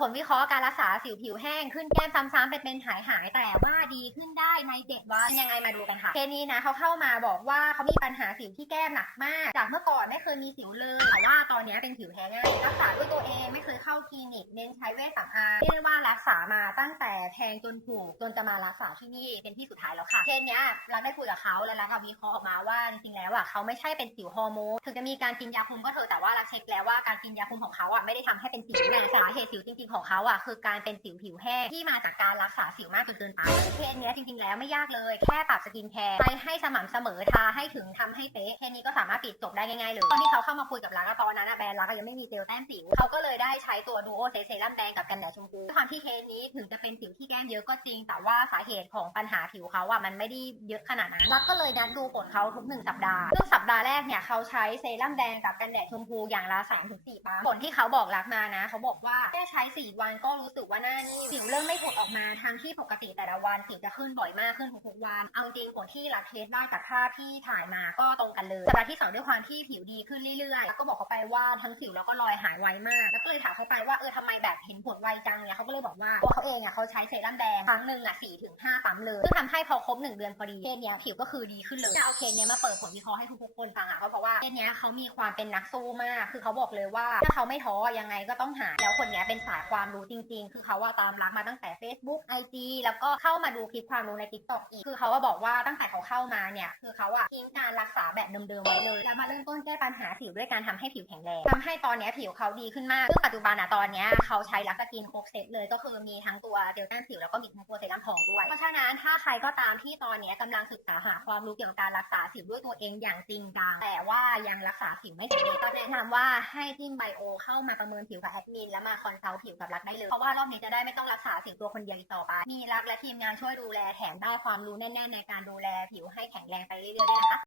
ผลวิเคราะห์การรักษาสิวผิวแห้ง ขึ้นแก้มซ้ำๆเป็นเป็นหายหายๆแต่ว่าดีขึ้นได้ในเด็กวันยังไงมาดูกันค่ะเคสนี้นะเขาเข้ามาบอกว่าเขามีปัญหาสิวที่แก้มหนักมาก จากเมื่อก่อนไม่เคยมีสิวเลยแต่ว่าตอนนี้เป็นผิวแพ้ง่ายรักษาด้วยตัวเองไม่เคยเข้าคลินิกเน้นใช้เวชสำอางเรียก ษามาตั้งแต่แทงจนถูกจนจะมารักษาที่นี่เป็นที่สุดท้ายแล้วค่ะเคสเนี้ยเรักได้คุยกับเขาแล้วรักก็วิเคราะห์ออกมาว่าจริงๆแล้วอะเขาไม่ใช่เป็นสิวฮอร์โมนถึงจะมีการกินยาคุมก็เถอะแต่ว่าเรักเช็คแล้วว่าการกินยาคุมของเขาอะไม่ได้ทำให้เป็นสิวแต่สาเหตุสิวจริง ๆของเขาอะคือการเป็นสิวผิวแห้งที่มาจากการรักษาสิวมากจนเกินไปเคสเนี้ยจริงๆแล้วไม่ยากเลยแค่ปรับสกินแคร์ไปให้สม่ำเสมอทาให้ถึงทำให้เป๊ะแค่นี้ก็สามารถปิดจบได้ง่ายๆเลยตอนที่เขาเข้ามาคุยกับรักอะตอนนั้นอะแบรนด์รักอะยังไม่มีเจลแต้มสิวเขาก็เลยได้ใช้ตัวดูโอเซเซรั่มแดงกับกันแดดชมพูความที่เคสนี้ถึงจะเป็นสิวที่แก้มเยอะก็จริง แต่ว่าสาเหตุของปัญหาผิวเขาอะมันไม่ได้เยอะขนาดนั้นรักก็เลยนัดดูผลเขาทุกหนึ่งสัปดาห์ซึ่งสัปดาห์แรกเนี่ยเขาใช้เซรั่มแดงกับกันแดดชมพูอย่างละสามถึงสี่ปั๊มผลที่เขาบอกรักมานะ เขาบอกว่าแค่ใช้สี่วันก็รู้สึกว่าหน้านี่สิวเริ่มไม่ผุดออกมาทางที่ปกติแต่ละวันสิวจะขึ้นบ่อยมากขึ้นทุกๆวัน เอาจริงผลที่รักเทสได้จากภาพที่ถ่ายมาก็ตรงกันเลยสัปดาห์ที่สองด้วยความที่ผิวดีขึ้นเรื่อยๆแล้วก็บอกเขาไปว่าทั้งสิวแล้วก็รอยหายไวมาก แล้วก็เลยถามเขาไปว่าเออทำไมแบบเห็นผลไวจังเนี่ยเขาก็เลยบอกว่าตัว เขาเองเนี่ยเขาใช้เซรั่มแดงครั้งหนึ่งอะสี่ถึงห้าปั๊มเลยซึ่งทำให้พอครบหนึ่งเดือนพอดีเคสเนี้ยผิวก็คือดีขึ้นเลยจะเอาเคสเนี้ยมาเปิดผลวิเคราะห์ให้ทุกๆคนฟังอะเขาบอกว่าเคสเนี้ยเขามีความเป็นนักสู้มาก คือเขาบอกเลยว่าถ้าเขาไม่ท้อยังไงก็ต้องหา แล้วคนเนี้ยเป็นสายความรู้จริง ๆ คือเขาว่าตามรักมาตั้งแต่ Facebook IG แล้วก็เข้ามาดูคลิปความรู้ใน TikTok อีก คือเขาว่าบอกว่าตั้งแต่เขาเข้ามาเนี่ย คือเขาอะทิ้งการรักษาแบบเดิมๆไว้เลยแล้วมาเริ่มต้นแก้ปัญหาสิวด้วยการทำให้ผิวแข็งแรงทำให้ตอนเนี้ยผิวเขาดีขึ้นมากซึ่งปัจจุบันอะตอนเนี้ยเขาใช้ลักสกินครบเซตเลยก็คือมีทั้งตัวเจลแต้มสิวแล้วก็มีทั้งตัวเซรั่มทองด้วย เพราะฉะนั้นถ้าใครก็ตามที่ตอนนี้ยกำลังศึกษาหาความรู้เกี่ยวกับการรักษาสิวด้วยตัวเองอย่างจริงจังแต่ว่ายังรักษาสิวไม่สำเร็จก็แนะนำว่าให้จิ้มไบโอเข้ามาประเมินผิวกับแอดมินแล้วมาคอนซัลท์ผิวกับรักได้เลย เพราะว่ารอบนี้จะได้ไม่ต้องรักษาสิวตัวคนเดียวอีกต่อไป มีรักและทีมงานช่วยดูแลแถมได้ความรู้แน่นๆในการดูแลผิวให้แข็งแรงไปเรื่อยๆด้วยนะคะ